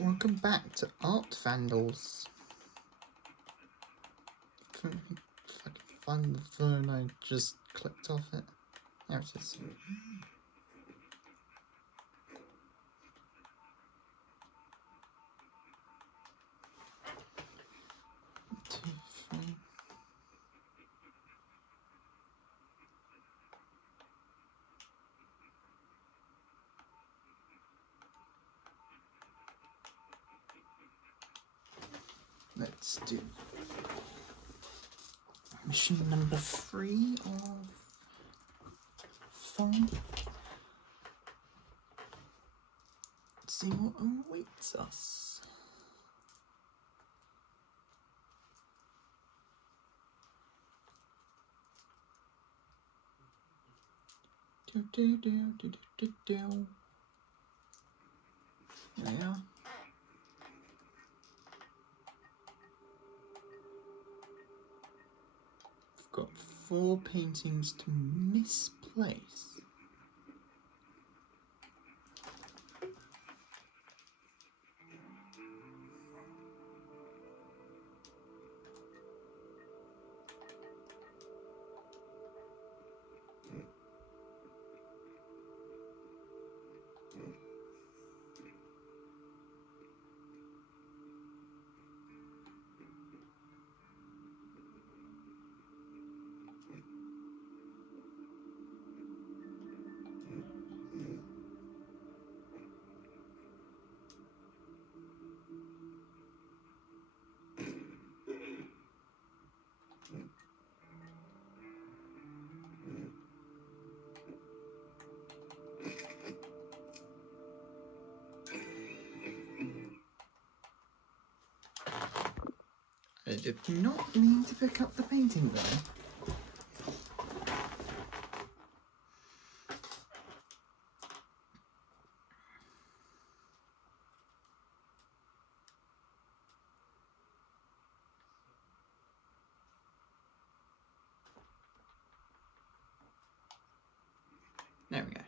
Welcome back to Art Vandals. Fucking find the phone, I just clicked off it. There it is. Two, three. Let's do mission number 3 of 5. Let's see what awaits us. There we are. I've got 4 paintings to misplace. I did not mean to pick up the painting though. There we go.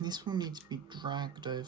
This will need to be dragged over.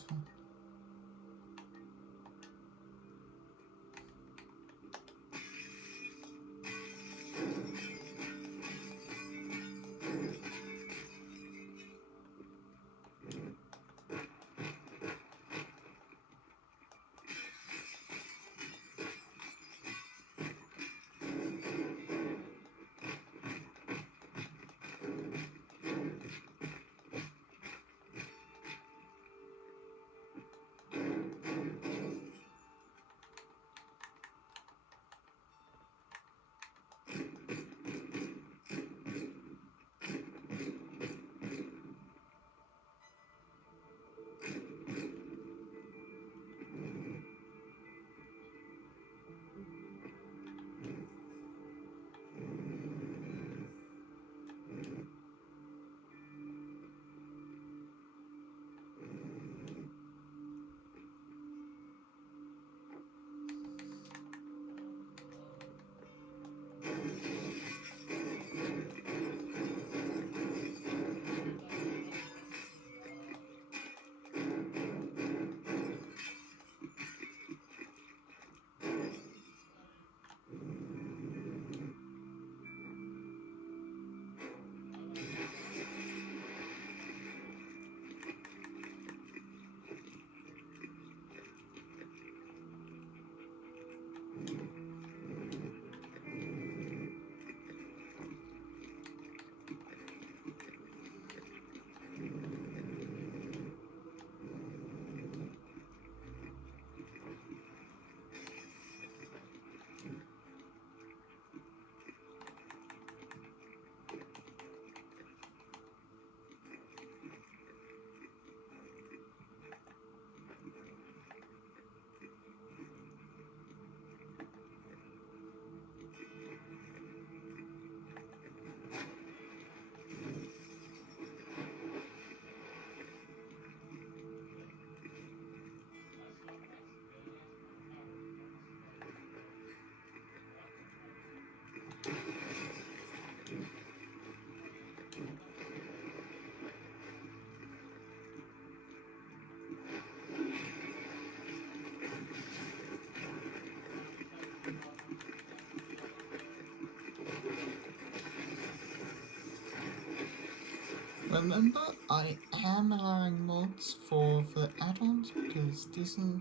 Remember, I am allowing mods for the add-ons because this is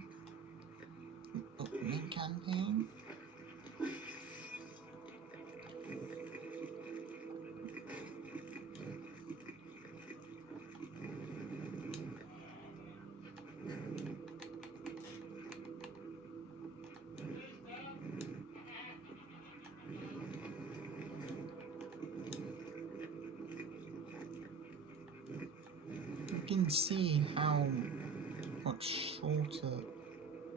opening campaign. You can see how much shorter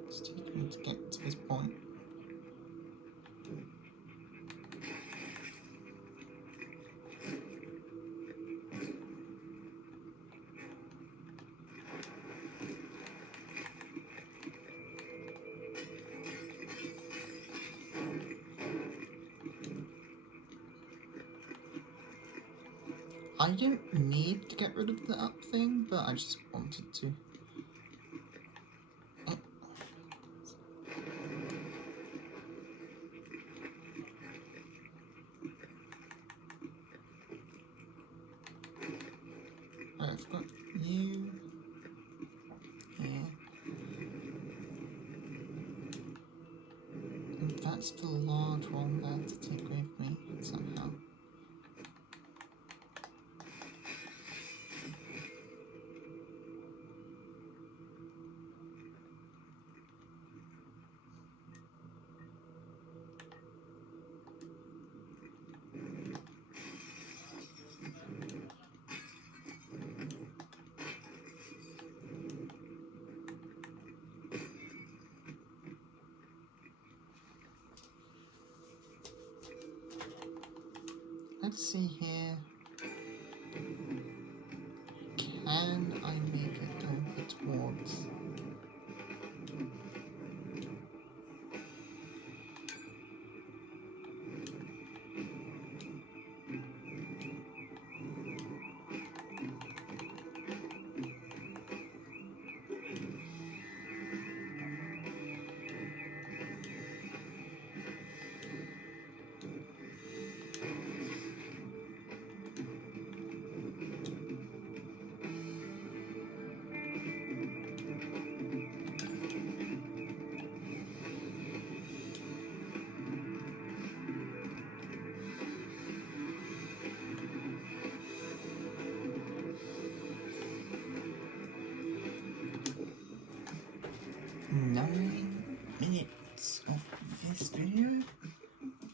it's taken me to get to this point. I don't need to get rid of the up thing, but I just wanted to. I've got you. Yeah. And that's the large one there to take with me somehow. Let's see here. Can I make it over towards? Minutes of this video,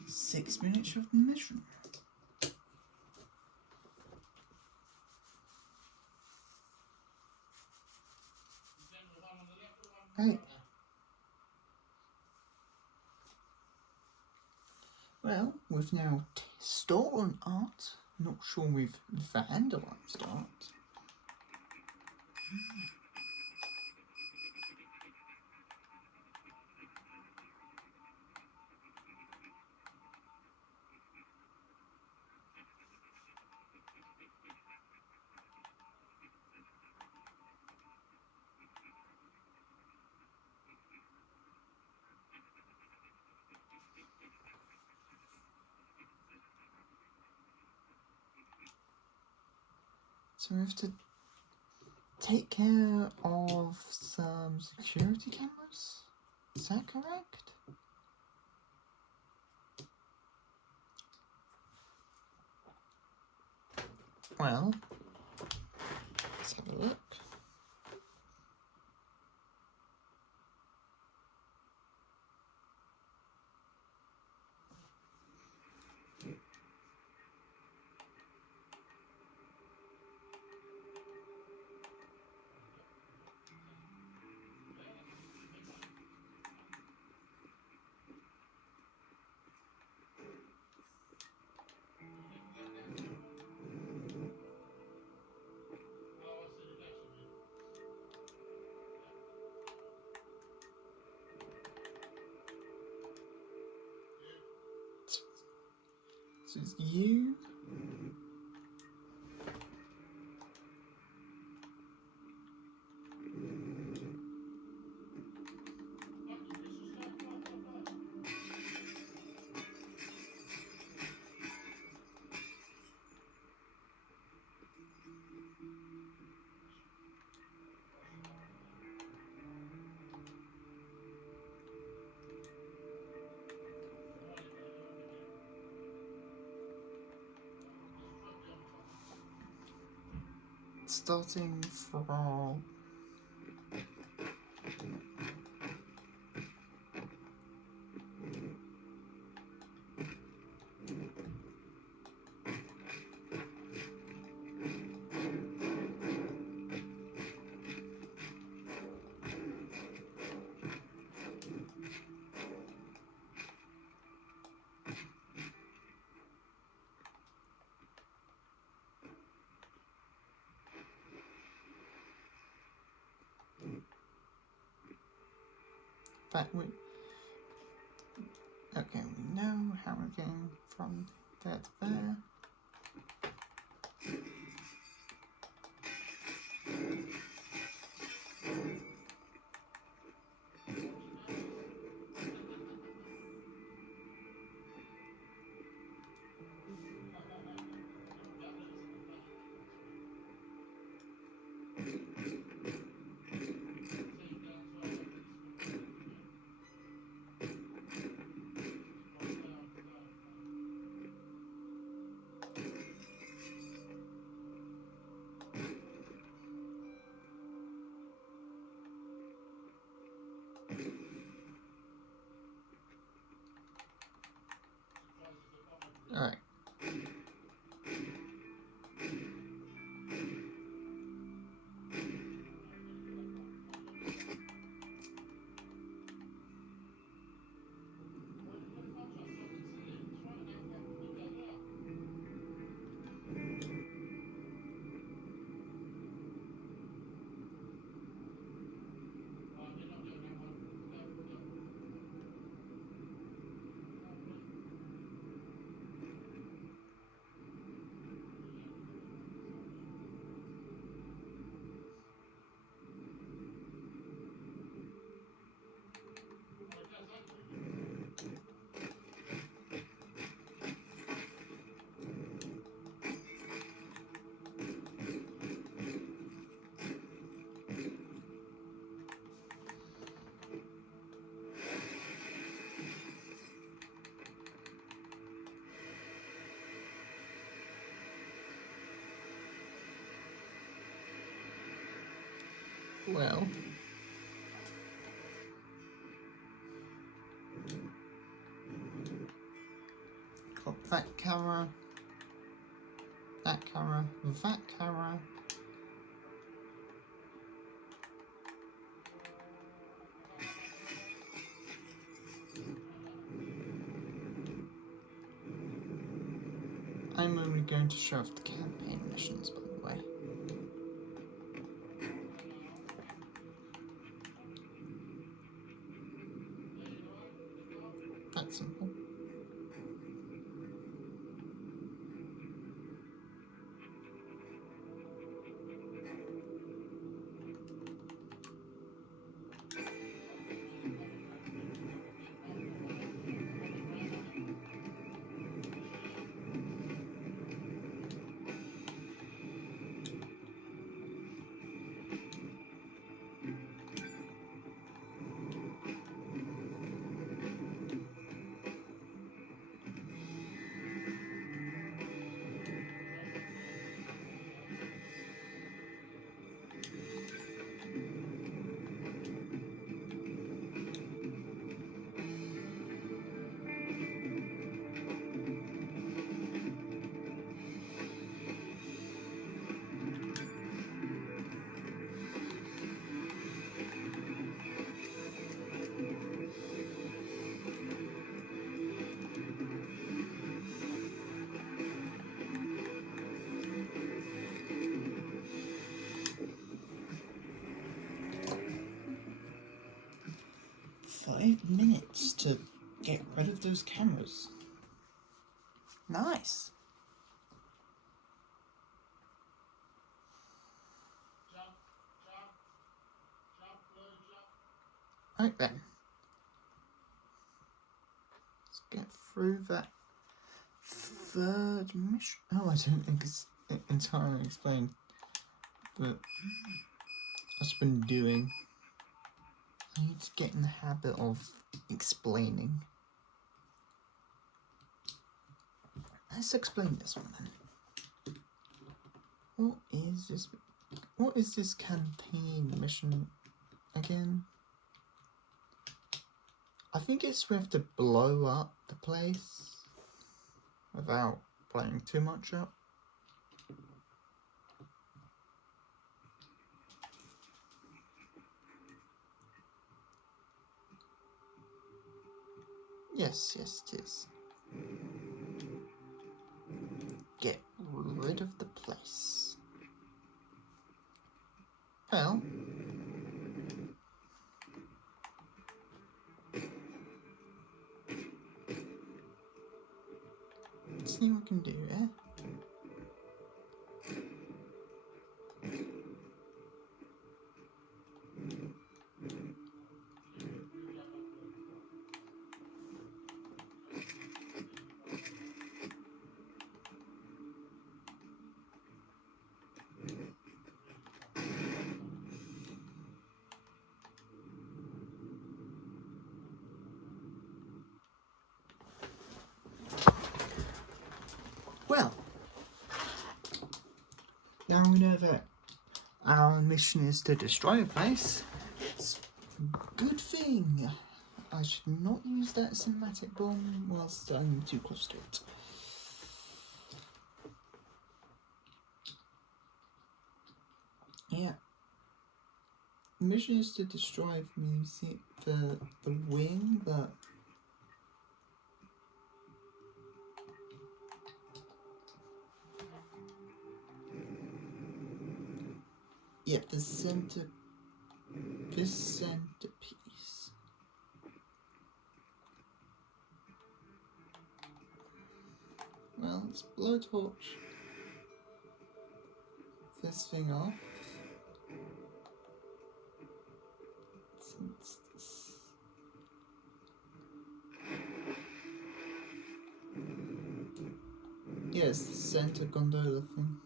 6 minutes of the mission. Right. Well, we've now stolen art. Not sure we've vandalized art. So we have to take care of some security cameras? Is that correct? Well, let's have a look. So it's you. starting from... But we know how we're getting from there to there. Alright. Well, got that camera, that camera, that camera. I'm only going to show off the campaign missions, by the way. That's simple. Minutes to get rid of those cameras. Nice. Right then. Let's get through that third mission. Oh, I don't think it's entirely explained, but I've been doing. I need to get in the habit of explaining. Let's explain this one then. What is this? What is this campaign mission again? I think it's we have to blow up the place without blowing too much up. Yes, yes it is. Get rid of the place. Well, let's see what we can do, eh? Well, now we know that our mission is to destroy a place. It's a good thing. I should not use that cinematic bomb whilst I'm too close to it. Yeah. The mission is to destroy the wing, but yeah, this centerpiece. Well, let's blowtorch this thing off. Since this... Yeah, it's the center gondola thing.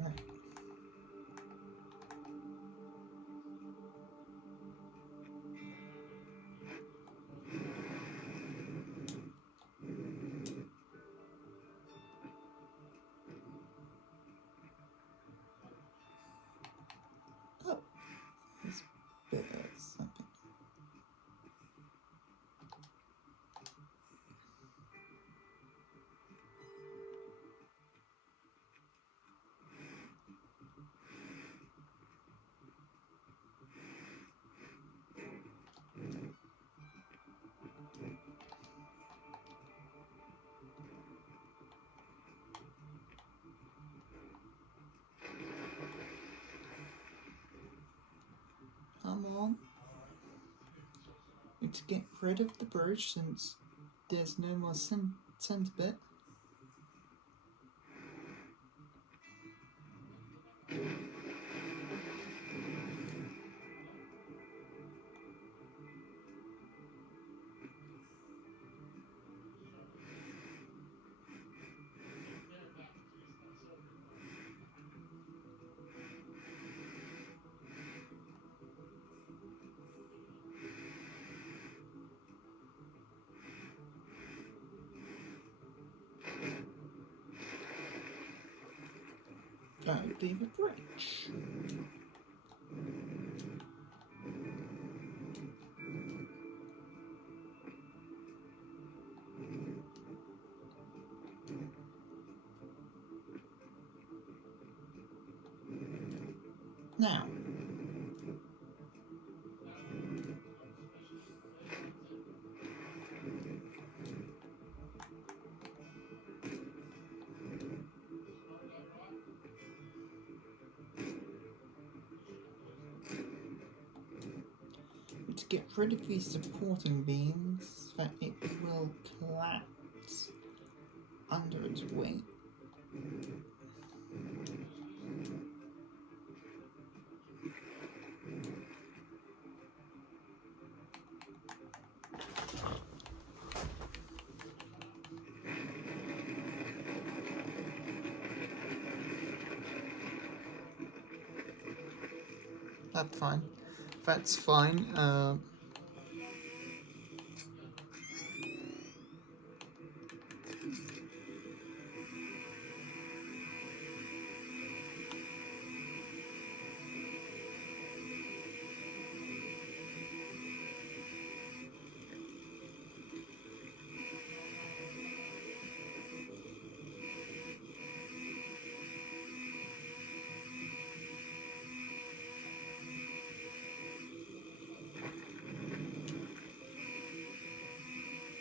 Right. Oh, this bit of something. Come on. Need to get rid of the bridge since there's no more center bit. That would be the bridge. Now, get rid of these supporting beams that it will collapse under its weight. That's fine. That's fine.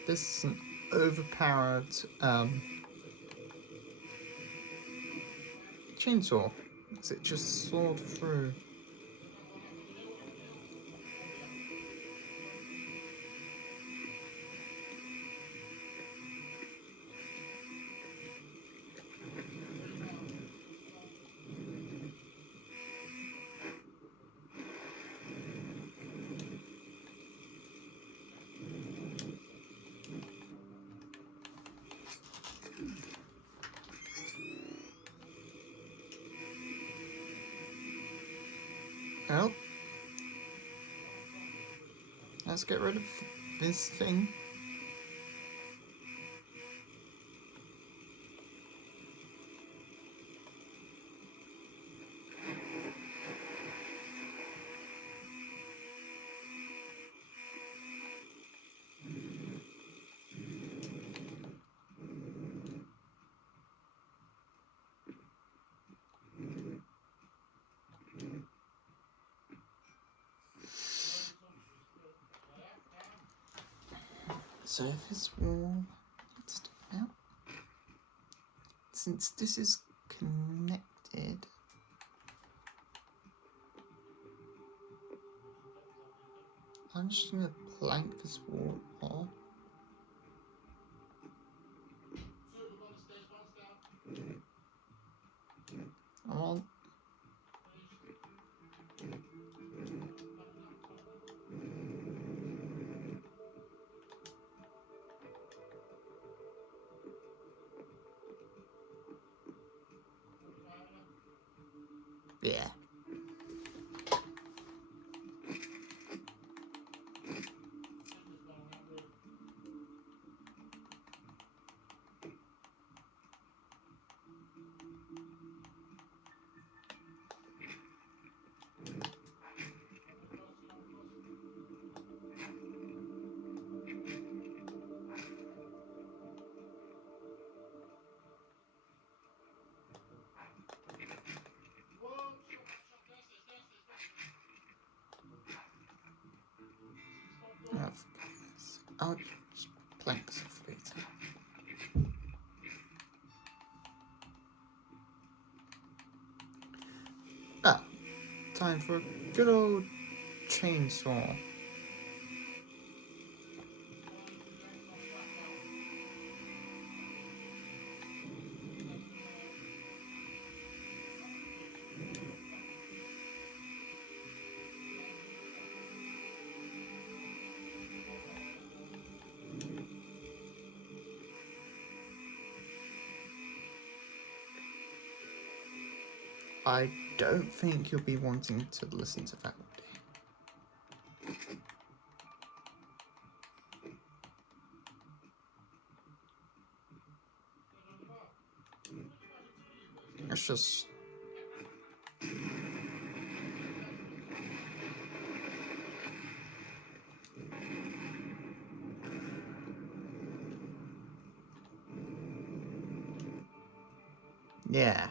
This is an overpowered chainsaw. Because it just sawed through. Well, let's get rid of this thing. Surface wall. Out. Since this is connected, I'm just gonna plank this wall off. Come on. Yeah. I'll just plank this off later. Ah, time for a good old chainsaw. I don't think you'll be wanting to listen to that. It's just... yeah.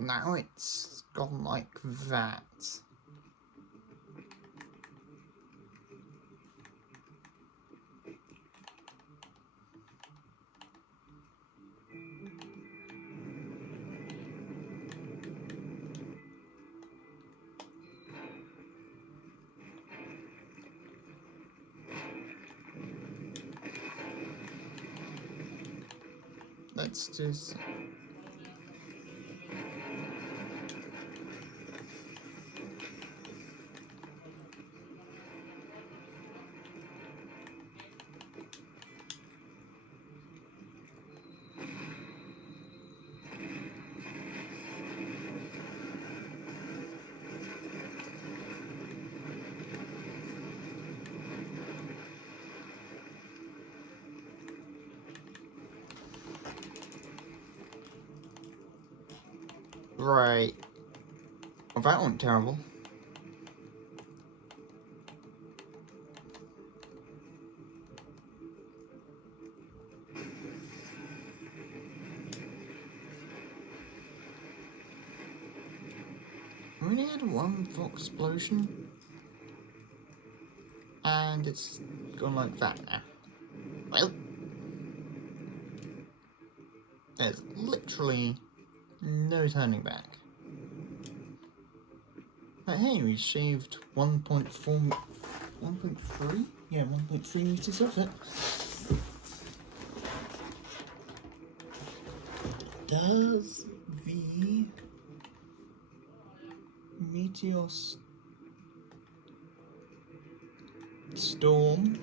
Now it's gone like that. let's just... Right. Well, that went terrible. We only had one explosion, and it's gone like that now. Well, there's literally no turning back. But hey, we shaved 1.4, 1.3? Yeah, 1.3 meters off it. Does the meteor storm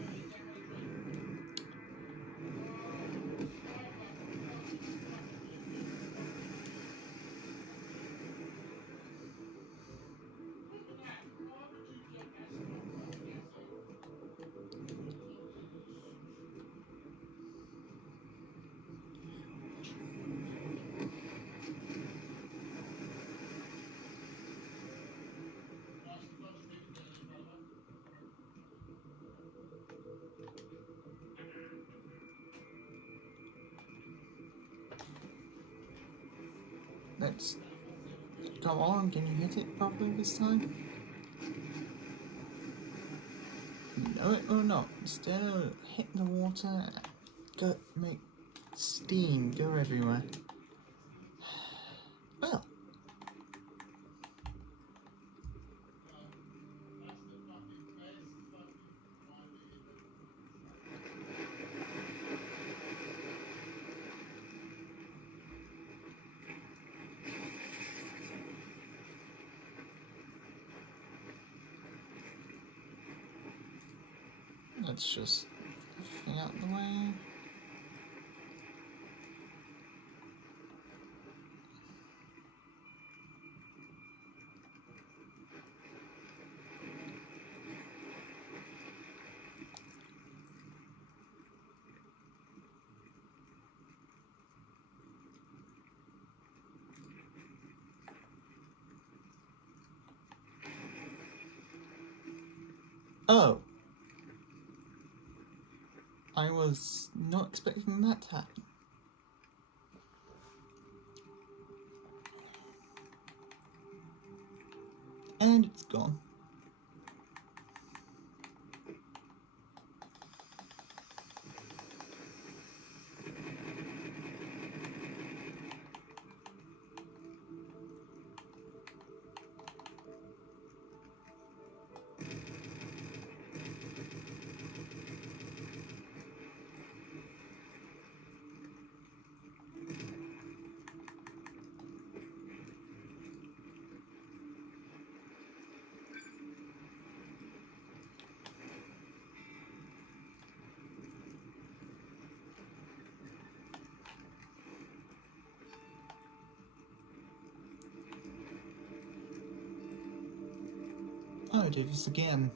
let's come on, can you hit it properly this time? Know it or not, still hit the water, go make steam go everywhere. Well, let's just everything out the way. Oh, I was not expecting that to happen. And it's gone. Oh, I did this again.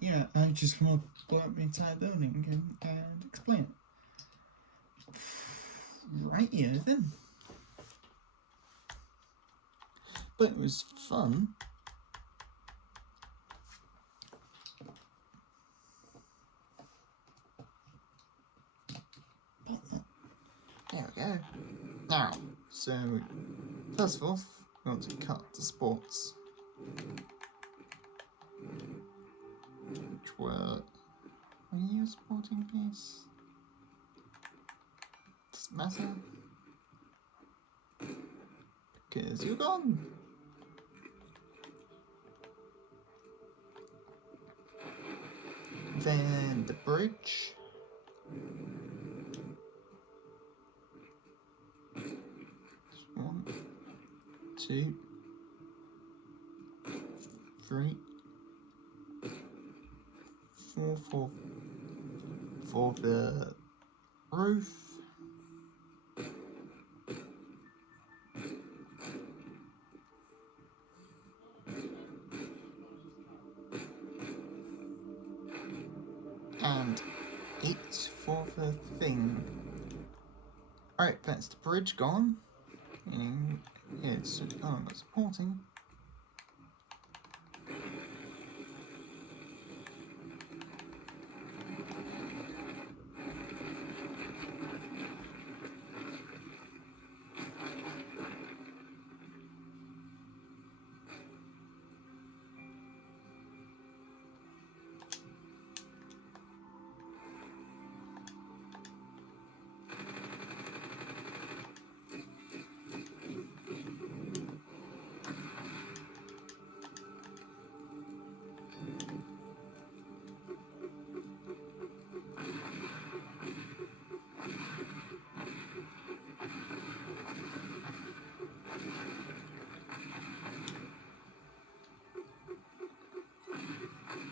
Yeah, I just want to blow up the entire building and explain it. Right here then. But it was fun. There we go. Now, so first of all, we want to cut the sports, which were you a sporting piece? Does it matter? because you're gone. Then the bridge. 1, 2, 3, 4 for the roof. And 8 for the thing. Alright, that's the bridge gone. Meaning it's not supporting.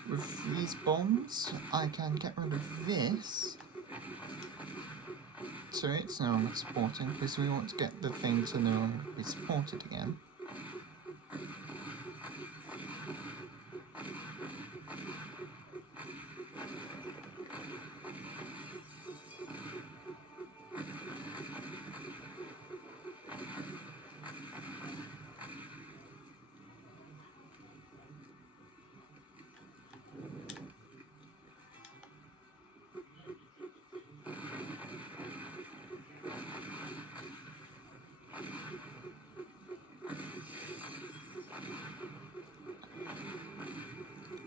With these bombs, I can get rid of this. So it's no longer supporting, because we want to get the thing to no longer be supported again.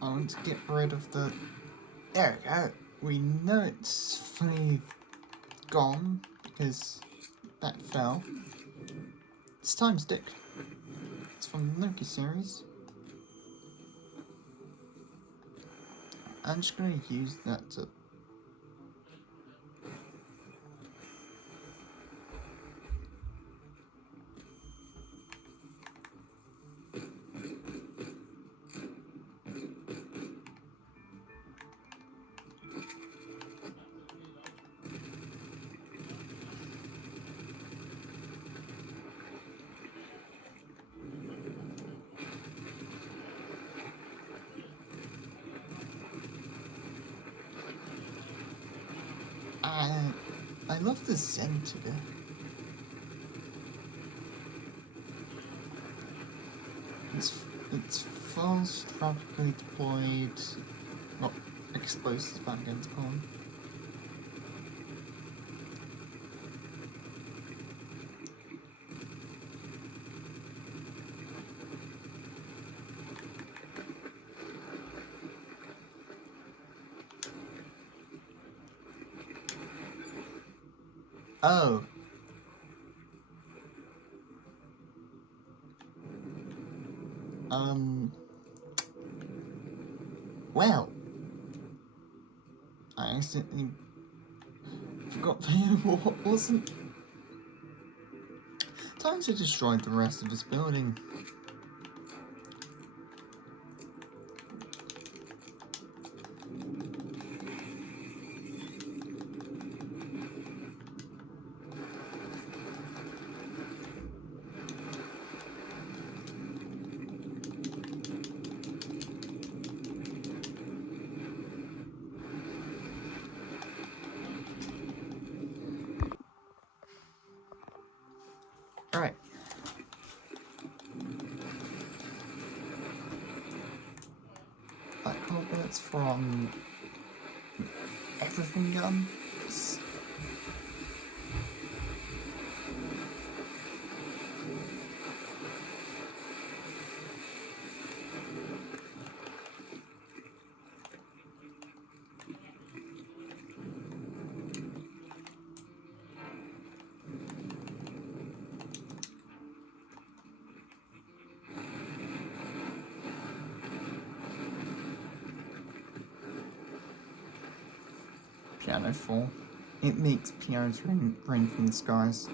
I want to get rid of the... There we go. We know it's fully gone because that fell. It's Time Stick. It's from the Loki series. I'm just going to use that to... I love the center. It's fast, rapidly deployed, not explosives back against Pond. Oh. Well. I accidentally forgot what wasn't. Time to destroy the rest of this building. Alright. I hope that's from everything done. piano for. It makes pianos rain from the skies.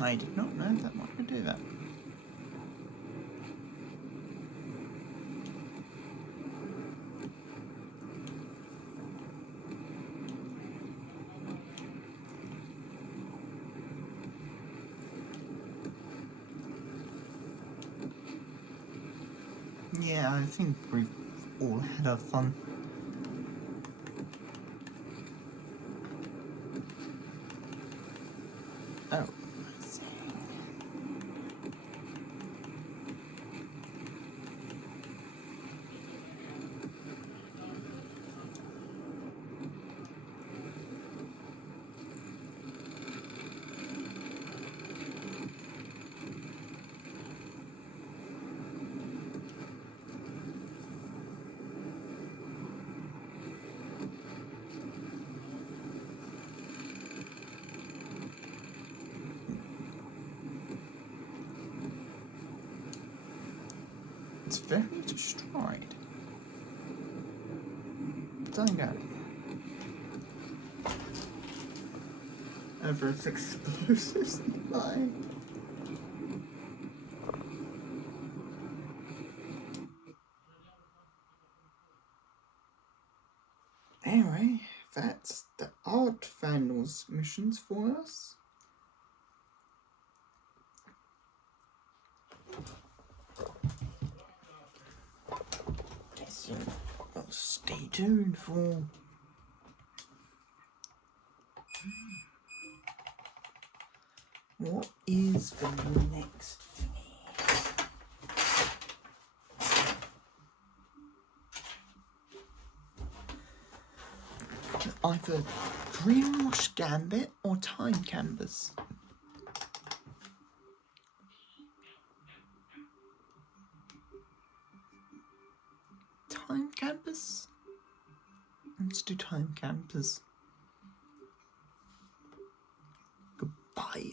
I did not know that one could do that. Yeah, I think we've all had our fun. Oh, let's see. It's very destroyed. But I got it. Over its explosives nearby. Anyway, that's the Art Vandals missions for us. Guess you'll stay tuned for what is the next thing. Either Greenwash Gambit or Time Canvas. Time Campus? Let's do Time Campus. Goodbye.